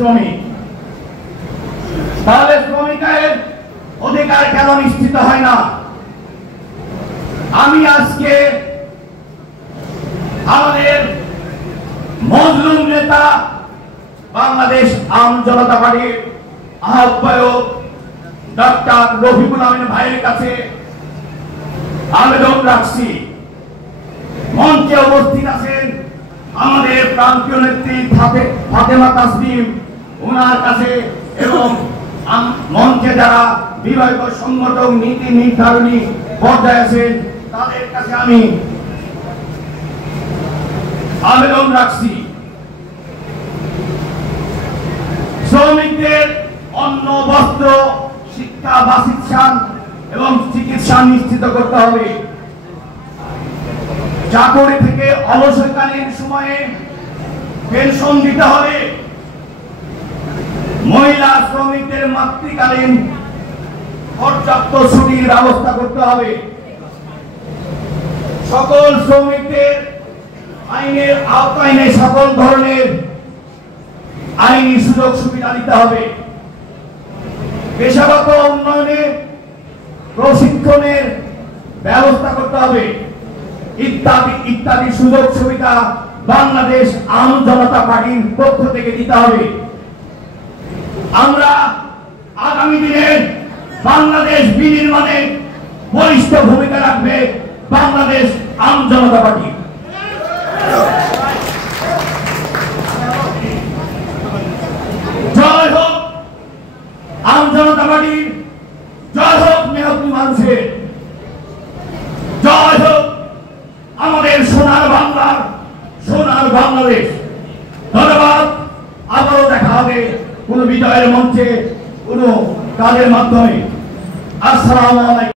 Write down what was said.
শ্রমিক, তাহলে শ্রমিকের অধিকার কেন নিশ্চিত হয় না? আমি আজকে আমাদের মজলুম নেতা বাংলাদেশ আম জনতা পার্টির আহ্বায়ক ডক্টর রফিকুল আমিন ভাইয়ের কাছে আবেদন রাখছি। মঞ্চে উপস্থিত আছেন আমাদের প্রান্তীয় নেত্রী ফাতেমা তাসনিম, ওনার কাছে এবং মঞ্চে যারা বিভাগীয় সংগঠক নীতি নির্ধারণী পর্যায়ে আছেন তাদের কাছে আমি আবেদন রাখছি, শ্রমিকদের অন্ন, বস্ত্র, শিক্ষা, বাসস্থান এবং চিকিৎসা নিশ্চিত করতে হবে। চাকরি থেকে অবসরকালীন সময়ে পেনশন দিতে হবে। মহিলা শ্রমিকদের মাতৃকালীন পর্যাপ্ত ছুটির ব্যবস্থা করতে হবে। সকল শ্রমিকদের আইনের আওতায় সকল ধরনের আইনি সুযোগ সুবিধা দিতে হবে। পেশাগত উন্নয়নে প্রশিক্ষণের ব্যবস্থা করতে হবে ইত্যাদি ইত্যাদি সুযোগ সুবিধা বাংলাদেশ আম জনতা পার্টির পক্ষ থেকে দিতে হবে। আমরা আগামী দিনে বাংলাদেশ বিনির্মাণে বলিষ্ঠ ভূমিকা রাখবে বাংলাদেশ আম জনতা পার্টি। জয় হোক আম জনতা পার্টির, জয় হোক মেহবুব মানুষের, জয় হোক আমাদের সোনার বাংলার, সোনার বাংলাদেশ। ধন্যবাদ। আবারও দেখা হবে কোন বিজয়ের মঞ্চে, কোন কাজের মাধ্যমে। আসসালামু আলাইকুম।